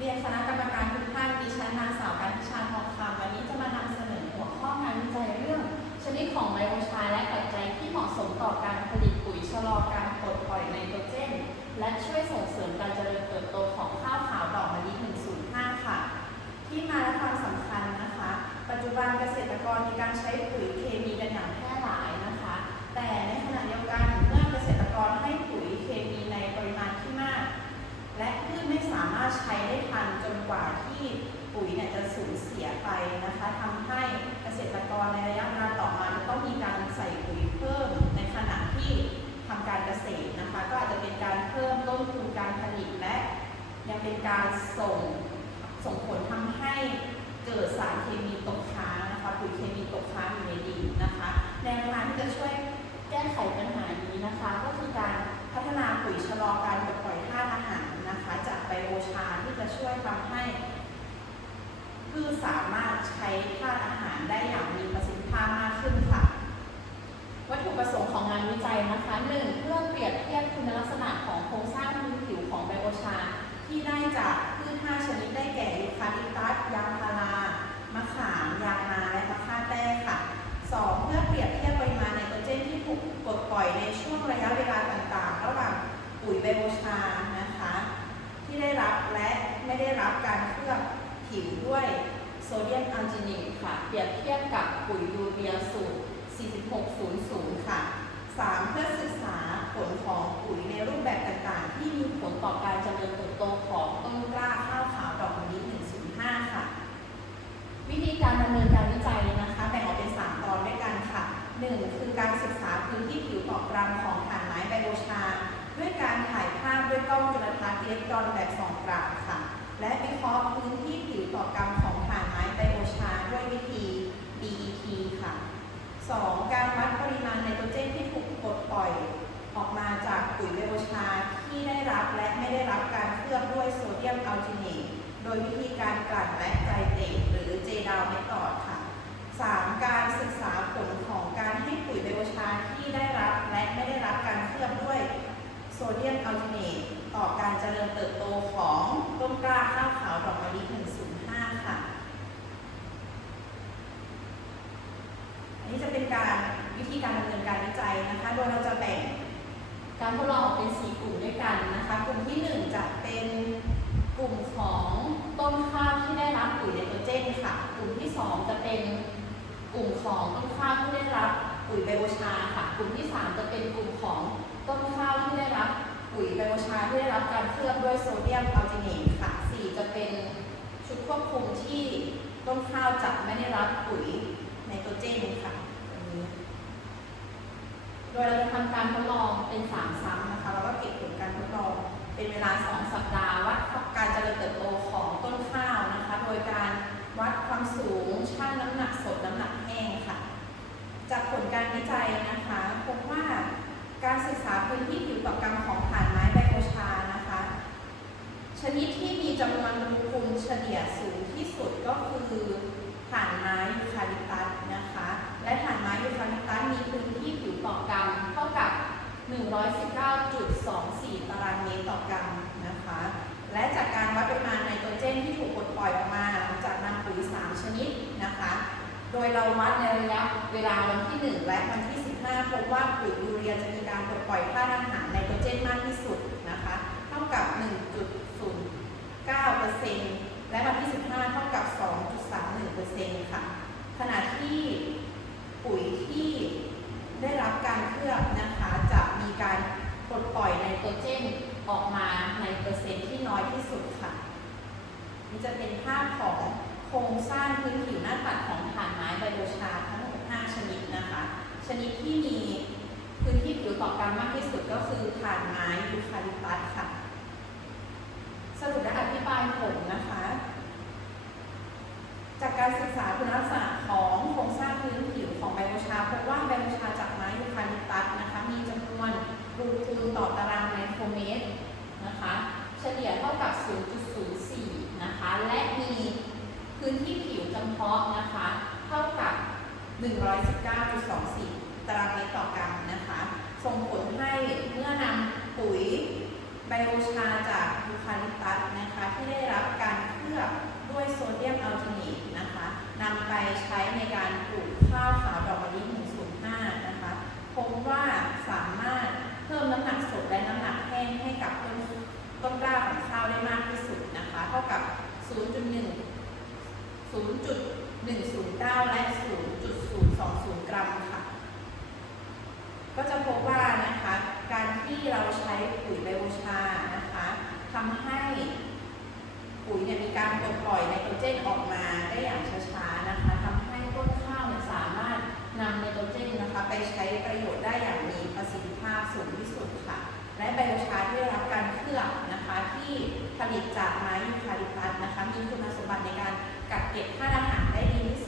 เรียนคณะกรรมการทุกท่านดิฉันนางสาวการพิชาทองคำวันนี้จะมานำเสนอหัวข้องานวิจัยเรื่อง ชนิดของไบโอชาและปัจจัยที่เหมาะสมต่อการผลิตปุ๋ยชะลอการปลดปล่อยไนโตรเจน และช่วยส่งเสริมการเจริญเติบโตของข้าวขาวดอกมะลิ105 ค่ะ ที่มาและความสำคัญนะคะ ปัจจุบันเกษตรกรมีการใช้ปุ๋ย ปุ๋ยเนี่ยจะสูญเสียไปนะคะทำให้เกษตรกรในระยะเวลาต่อมาจะต้องมีการใส่ปุ๋ยเพิ่มในขณะที่ทำการเกษตรนะคะ ก็อาจจะเป็นการเพิ่มต้นทุนการผลิตและ ยังเป็นการส่งส่งผลทำให้เกิดสารเคมีตกค้างนะคะปุ๋ยเคมีตกค้างอยู่ในดินนะคะแนวทางที่จะช่วยแก้ไขปัญหานี้นะคะ ก็คือการพัฒนาปุ๋ยชะลอการปลดปล่อยธาตุอาหารนะคะ จากไบโอชาที่จะช่วยทำให้ พืชสามารถใช้ธาตุอาหารได้อย่างมีประสิทธิภาพมากขึ้นค่ะ วัตถุประสงค์ของงานวิจัยนะคะ 1. เพื่อเปรียบเทียบคุณลักษณะของโครงสร้างพื้นผิวของไบโอชา ที่ได้จากพืช5ชนิดได้แก่ยูคาลิปตัสยางพารามะขามยางนาและมะข่าแต้ค่ะ 2. เพื่อเปรียบเทียบปริมาณไนโตรเจนที่ถูกปลดปล่อยในช่วงระยะเวลาต่างๆ ระหว่างปุ๋ยไบโอชานะคะ ที่ได้รับและไม่ได้รับการเคลือบผิวด้วย โซเดียมอัลจิเนตค่ะ เปรียบเทียบกับปุ๋ยยูเรียสูตร 4600 ค่ะ 3. เพื่อศึกษาผลของปุ๋ยในรูปแบบต่างๆ ที่มีผลต่อการเจริญเติบโตของต้นกล้าข้าวขาวดอกมะลิ105 ค่ะ วิธีการดำเนินการวิจัยนะคะแบ่งออกเป็น 3 ตอนด้วยกันค่ะ 1. คือการศึกษาพื้นที่ผิวตอกรังของถ่านไม้ไบโอชา ด้วยการถ่ายภาพด้วยกล้องจุลทรรศน์อิเล็กตรอนแบบสองกราฟค่ะ และวิเคราะห์พื้นที่ผิวต่อกรรมของถ่านไม้ไบโอชาด้วยวิธี DET ค่ะ 2. การวัดปริมาณไนโตรเจนที่ถูกปลดปล่อย ออกมาจากปุ๋ยไบโอชาที่ได้รับและไม่ได้รับการเคลือบด้วยโซเดียมอัลจิเนต โดยวิธีการกลั่นและไตรเตตหรือเจดาวเมธอดค่ะ 3. การศึกษาผลของการให้ปุ๋ยไบโอชาที่ได้รับและไม่ได้รับการเคลือบด้วยโซเดียมอัลจิเนตต่อการ เติบโตของต้นกล้าข้าวขาวดอกมะลิ105 ค่ะ อันนี้จะเป็นการวิธีการดำเนินการวิจัยนะคะ โดยเราจะแบ่งการทดลองออกเป็น 4 กลุ่มด้วยกันนะคะ กลุ่มที่ 1 จะเป็นกลุ่มของต้นข้าวที่ได้รับปุ๋ยไนโตรเจนค่ะ กลุ่มที่ 2 จะเป็นกลุ่มของต้นข้าวที่ได้รับปุ๋ยไบโอชาค่ะ กลุ่มที่ 3 จะเป็นกลุ่มของต้นข้าวที่ได้รับ ปุ๋ยไบโอชาที่ได้รับการเคลือบด้วยโซเดียมอัลจิเนตค่ะ 4 จะเป็นชุดควบคุมที่ต้นข้าวจะไม่ได้รับปุ๋ยไนโตรเจนค่ะอันนี้โดยเราจะทำการทดลองเป็นสามซ้ำนะคะแล้วก็เก็บผลการทดลองเป็นเวลา 2 สัปดาห์วัดการเจริญเติบโตของต้นข้าวนะคะ โดยการวัดความสูงชั่งน้ำหนักสดน้ำหนักแห้งค่ะ จากผลการวิจัยนะคะพบว่า การศึกษาพื้นที่ผิวต่อกรรมของฐานไม้ไบโอชานะคะ ชนิดที่มีจำนวนอุณหภูมิเฉลี่ยสูงที่สุดก็คือถ่านไม้ยูคาลิปตัสนะคะ และถ่านไม้ยูคาลิปตัสมีพื้นที่ผิวต่อกรรมเท่ากับ 119.24 ตารางเมตรต่อกรัมนะคะ และจากการวัดปริมาณไนโตรเจนที่ถูกปลดปล่อยออกมาหลังจากนำปุ๋ย 3 ชนิดนะคะ โด ยเราวัดในระยะเวลาวันที่ 1 และวันที่ 15 พบว่าปุ๋ยยูเรียจะมีการปลดปล่อยธาตุอาหารไนโตรเจนมากที่สุดนะคะ เท่ากับ 1.09%และวันที่ 15 เท่ากับ 2.31%ค่ะ ขณะที่ปุ๋ยที่ได้รับการเคลือบนะคะจะมีการปลดปล่อยไนโตรเจนออกมาในเปอร์เซ็นต์ที่น้อยที่สุดค่ะ นี่จะเป็นภาพของโครงสร้างพื้นผิวหน้าตัดของถ่านไม้ไบโอชาทั้งหมด5ชนิดนะคะ ช นิดที่มีพื้นที่ผิวต่อกันมากที่สุดก็คือถ่านไม้ยูคาลิปตัสค่ะ สรุปและอธิบายผลนะคะ จากการศึกษาคุณลักษณะของโครงสร้างพื้นผิวของไบโอชาพบว่าไบโอชาจากไม้ยูคาลิปตัสนะคะ มีจำนวนรูคูณต่อตารางไมโครเมตรนะคะ เฉลี่ยเท่ากับ 0.04 นะคะ และมีพื้นที่ผิวจำเพาะนะคะ เท่ากับ 119.24 ตารางเมตรต่อกรัมนะคะ ส่งผลให้เมื่อนำปุ๋ยไบโอชาจากยูคาลิปตัสนะคะที่ได้รับการเคลือบด้วยโซเดียมอัลจิเนตนะคะนำไปใช้ในการปลูกข้าวขาวดอกมะลิ105 นะคะพบว่าสามารถเพิ่มน้ำหนักสดและน้ำหนักแห้งให้กับต้นต้นกล้าของข้าวได้มากที่สุดนะคะ เท่ากับ 0.1 0.109 และ 0.020 กรัมค่ะ ก็จะพบว่านะคะการที่เราใช้ปุ๋ยไบโอชานะคะทำให้ปุ๋ยเนี่ยมีการปลดปล่อยไนโตรเจนออกมาได้อย่างช้าๆนะคะทำให้ต้นข้าวเนี่ยสามารถนำไนโตรเจนนะคะไปใช้ประโยชน์ได้อย่างมีประสิทธิภาพสูงที่สุดค่ะ และไบโอชาที่ได้รับการเคลือบนะคะที่ผลิตจากไม้ยูคาลิปตัสนะคะมีคุณสมบัติในการกักเก็บธาตุอาหารได้ดีที่สุด